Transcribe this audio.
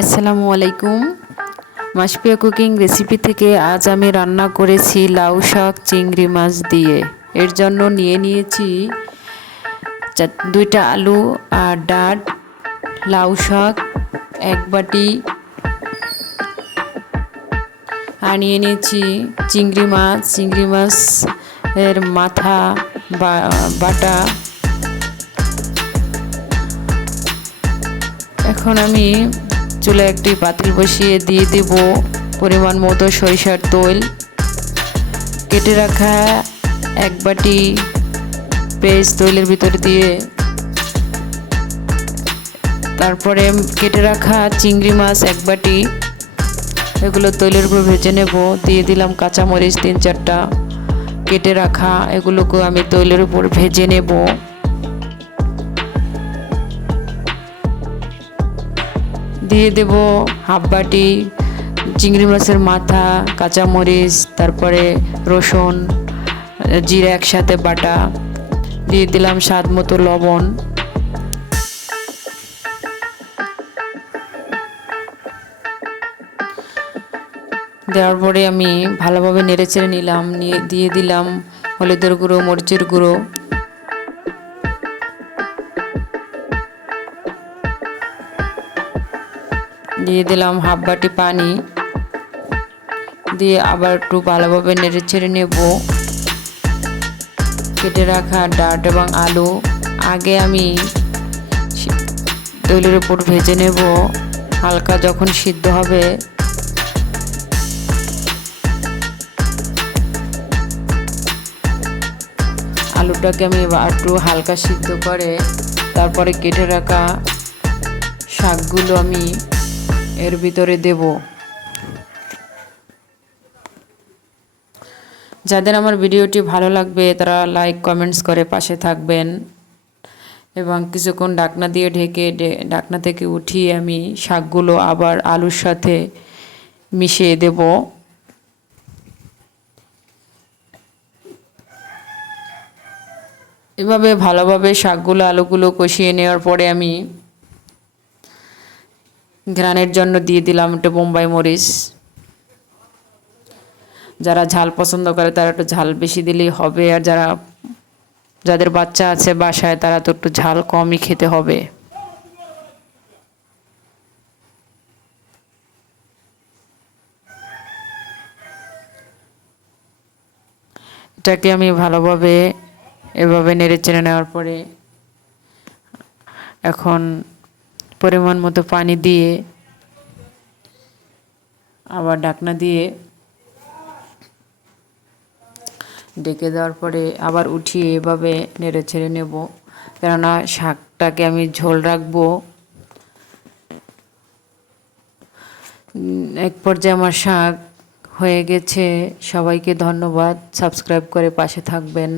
আসসালামু আলাইকুম। মাসপিয়া cooking recipe থেকে আজ আমি রান্না করেছি লাউ শাক চিংড়ি মাছ দিয়ে। এর জন্য নিয়ে নিয়েছি দুইটা আলু আর ডাট, লাউ শাক, এক বাটি। আর নিয়ে নিয়েছি চিংড়ি মাছ। চিংড়ি মাছ এর মাথা বাটা। এখন আমি চুলে একটি পাতিল বসিয়ে দিয়ে দেব পরিমাণ মতো সরিষার তেল। কেটে রাখা এক বাটি পেস্ট তৈলের ভিতরে দিয়ে। তারপরে কেটে রাখা চিংড়ি মাছ এক বাটি। এগুলো তৈলের উপর ভেজে নেব। দিয়ে দিলাম কাঁচামরিচ তিন চারটা। কেটে রাখা এগুলোকে আমি তৈলের উপর ভেজে নেব। দিয়ে দেব হাফ বাটি চিংড়ি মাছের মাথা, কাঁচামরিচ, তারপরে রসুন, জিরা একসাথে বাটা, দিয়ে দিলাম স্বাদ মতো লবণ। দেওয়ার পরে আমি ভালোভাবে নেড়ে চেড়ে নিলাম, নিয়ে দিয়ে দিলাম হলুদের গুঁড়ো, মরিচের গুঁড়ো। দিয়ে দিলাম হাফ বাটি পানি। দিয়ে আবার একটু ভালোভাবে নেড়ে ছেড়ে নেব। কেটে রাখা ডাট এবং আলু। আগে আমি তৈলের উপর ভেজে নেব। হালকা যখন সিদ্ধ হবে। আলুটাকে আমি একটু হালকা সিদ্ধ করে তারপরে কেটে রাখা শাকগুলো আমি এর ভিতরে দেব। যাদের আমার ভিডিওটি ভালো লাগবে, তারা লাইক কমেন্টস করে পাশে থাকবেন। এবং কিছুক্ষণ ডাকনা দিয়ে ঢেকে ডাকনা থেকে উঠিয়ে আমি শাকগুলো আবার আলুর সাথে মিশিয়ে দেব। এভাবে ভালোভাবে শাকগুলো, আলুগুলো কষিয়ে নেওয়ার পরে আমি ঘ্রাণের জন্য দিয়ে দিলাম একটু বোম্বাই মরিচ। যারা ঝাল পছন্দ করে তারা একটু ঝাল বেশি দিলেই হবে, আর যারা, যাদের বাচ্চা আছে বাসায় তারা তো একটু ঝাল কমই খেতে হবে। এটাকে আমি ভালোভাবে এভাবে নেড়ে চেড়ে নেওয়ার পরে এখন পরিমাণ মতো পানি দিয়ে, আবার ঢাকনা দিয়ে ডেকে দেওয়ার পরে আবার উঠিয়ে এভাবে নেড়ে ছেড়ে নেব। কেননা শাকটাকে আমি ঝোল রাখব। এক পর্যায়ে আমার শাক হয়ে গেছে। সবাইকে ধন্যবাদ। সাবস্ক্রাইব করে পাশে থাকবেন।